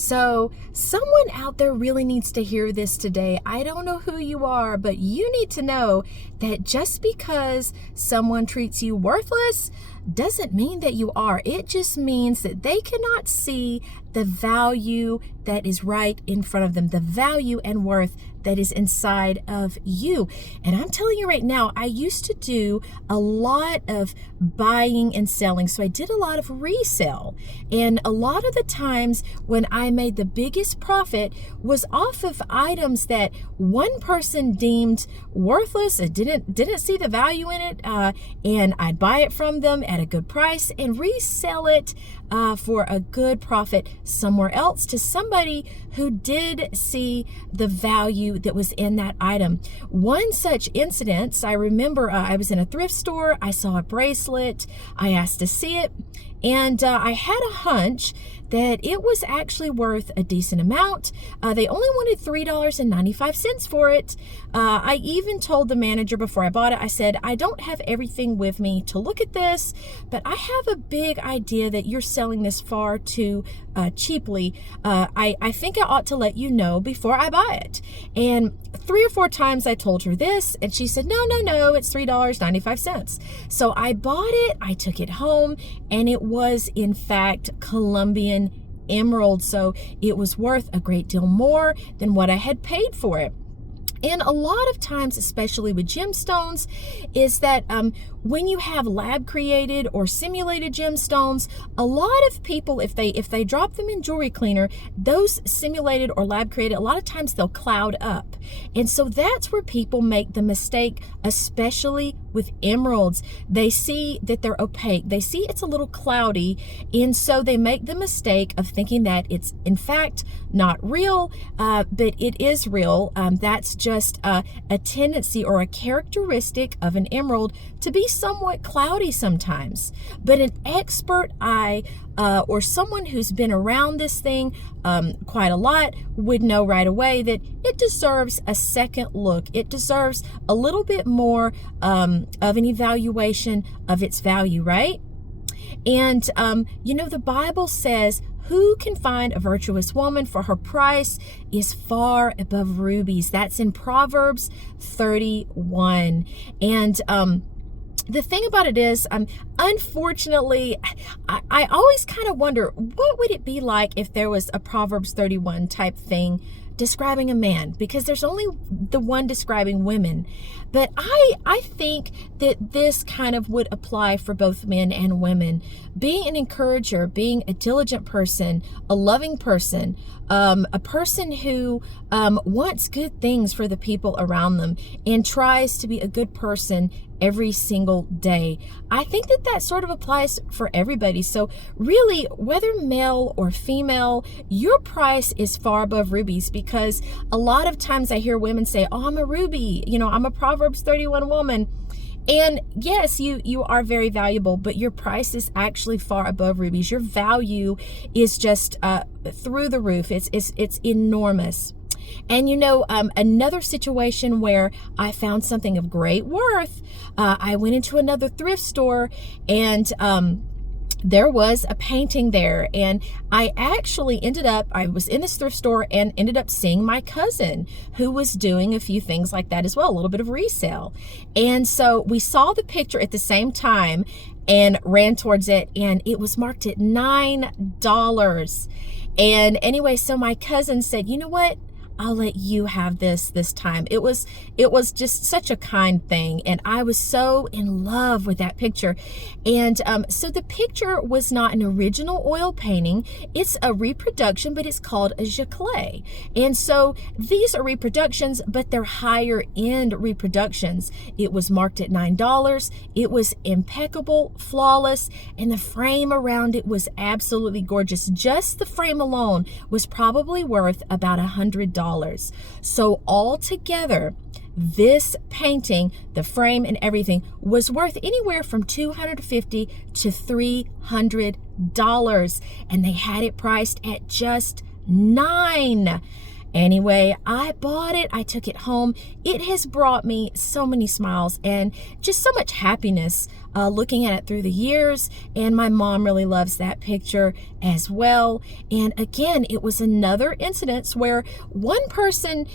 So someone out there really needs to hear this today. I don't know who you are, but you need to know that just because someone treats you worthless doesn't mean that you are. It just means that they cannot see the value that is right in front of them, the value and worth that is inside of you. And I'm telling you right now, I used to do a lot of buying and selling. So I did a lot of resale. And a lot of the times when I made the biggest profit was off of items that one person deemed worthless, didn't see the value in it, and I'd buy it from them at a good price and resell it for a good profit somewhere else to somebody who did see the value that was in that item. One such incident, I remember I was in a thrift store, I saw a bracelet, I asked to see it, and I had a hunch that it was actually worth a decent amount. They only wanted $3.95 for it. I even told the manager before I bought it, I said, I don't have everything with me to look at this, but I have a big idea that you're selling this far too cheaply. I think I ought to let you know before I buy it. And 3 or 4 times I told her this, and she said, no, it's $3.95. So I bought it, I took it home, and it was in fact Colombian emerald. So it was worth a great deal more than what I had paid for it. And a lot of times, especially with gemstones, is that when you have lab created or simulated gemstones, a lot of people, if they drop them in jewelry cleaner, those simulated or lab created, a lot of times they'll cloud up. And so that's where people make the mistake, especially with emeralds. They see that they're opaque. They see it's a little cloudy. And so they make the mistake of thinking that it's in fact not real, but it is real. That's just a tendency or a characteristic of an emerald to be somewhat cloudy sometimes. But an expert eye or someone who's been around this thing quite a lot would know right away that it deserves a second look. It deserves a little bit more of an evaluation of its value, right? And, the Bible says, who can find a virtuous woman, for her price is far above rubies. That's in Proverbs 31. And the thing about it is, unfortunately, I always kind of wonder, what would it be like if there was a Proverbs 31 type thing describing a man? Because there's only the one describing women. But I think that this kind of would apply for both men and women. Being an encourager, being a diligent person, a loving person, a person who wants good things for the people around them and tries to be a good person every single day. I think that sort of applies for everybody. So really, whether male or female, your price is far above rubies, because a lot of times I hear women say, oh, I'm a ruby, I'm a Proverbs 31 woman. And yes, you are very valuable, but your price is actually far above rubies. Your value is just through the roof. It's enormous. And another situation where I found something of great worth, I went into another thrift store, and there was a painting there, and I actually I was in this thrift store and ended up seeing my cousin who was doing a few things like that as well, a little bit of resale. And so we saw the picture at the same time and ran towards it, and it was marked at $9. And anyway, so my cousin said, you know what? I'll let you have this time. It was just such a kind thing. And I was so in love with that picture. And so the picture was not an original oil painting. It's a reproduction, but it's called a giclée. And so these are reproductions, but they're higher end reproductions. It was marked at $9. It was impeccable, flawless, and the frame around it was absolutely gorgeous. Just the frame alone was probably worth about $100. So altogether, this painting, the frame and everything, was worth anywhere from $250 to $300, and they had it priced at just $9. Anyway, I bought it. I took it home. It has brought me so many smiles and just so much happiness looking at it through the years. And my mom really loves that picture as well. And again, it was another incident where one person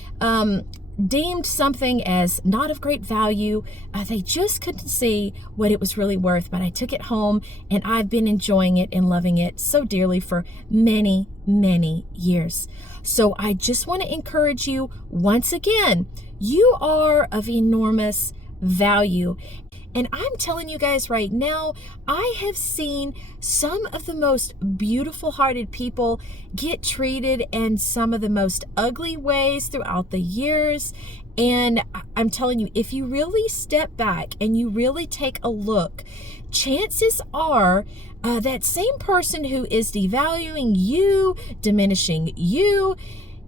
deemed something as not of great value. They just couldn't see what it was really worth, but I took it home and I've been enjoying it and loving it so dearly for many, many years. So I just want to encourage you once again, you are of enormous value. And I'm telling you guys right now, I have seen some of the most beautiful hearted people get treated in some of the most ugly ways throughout the years. And I'm telling you, if you really step back and you really take a look, chances are that same person who is devaluing you, diminishing you,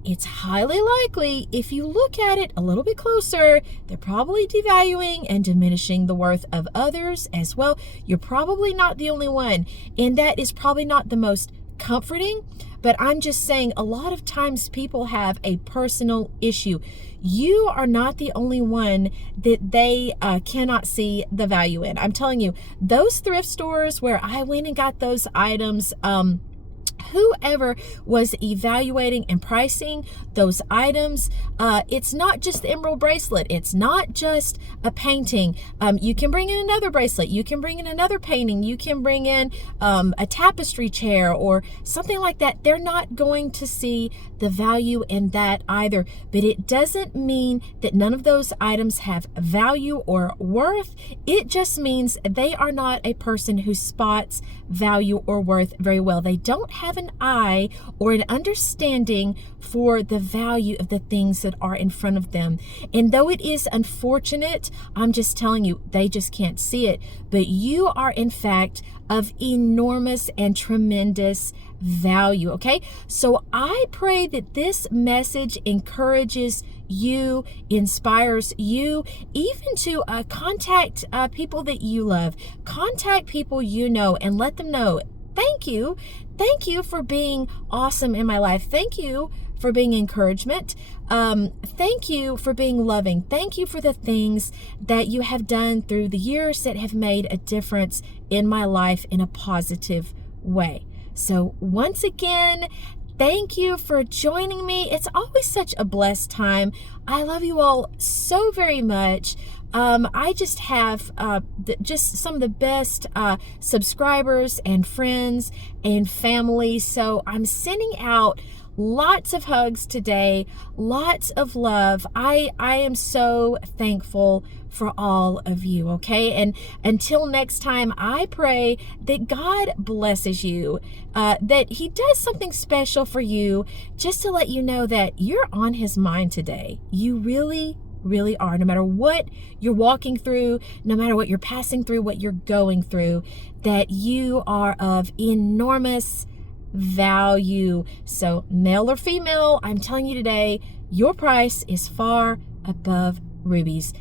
it's highly likely, if you look at it a little bit closer, they're probably devaluing and diminishing the worth of others as well. You're probably not the only one, and that is probably not the most comforting, but I'm just saying a lot of times people have a personal issue. You are not the only one that they cannot see the value in. I'm telling you, those thrift stores where I went and got those items, whoever was evaluating and pricing those items, it's not just the emerald bracelet. It's not just a painting. You can bring in another bracelet. You can bring in another painting. You can bring in a tapestry chair or something like that. They're not going to see the value in that either. But it doesn't mean that none of those items have value or worth. It just means they are not a person who spots value or worth very well. They don't have an eye or an understanding for the value of the things that are in front of them. And though it is unfortunate, I'm just telling you, they just can't see it. But you are in fact of enormous and tremendous value. Okay, so I pray that this message encourages you, inspires you, even to contact people that you love, contact people you know, and let them know, thank you for being awesome in my life. Thank you for being encouragement. Thank you for being loving. Thank you for the things that you have done through the years that have made a difference in my life in a positive way. So once again, thank you for joining me. It's always such a blessed time. I love you all so very much. I just have just some of the best subscribers and friends and family. So I'm sending out lots of hugs today, lots of love. I am so thankful for all of you, okay? And until next time, I pray that God blesses you, that He does something special for you, just to let you know that you're on His mind today. You really are. No matter what you're walking through, no matter what you're passing through, what you're going through, that you are of enormous value. So male or female, I'm telling you today, your price is far above rubies.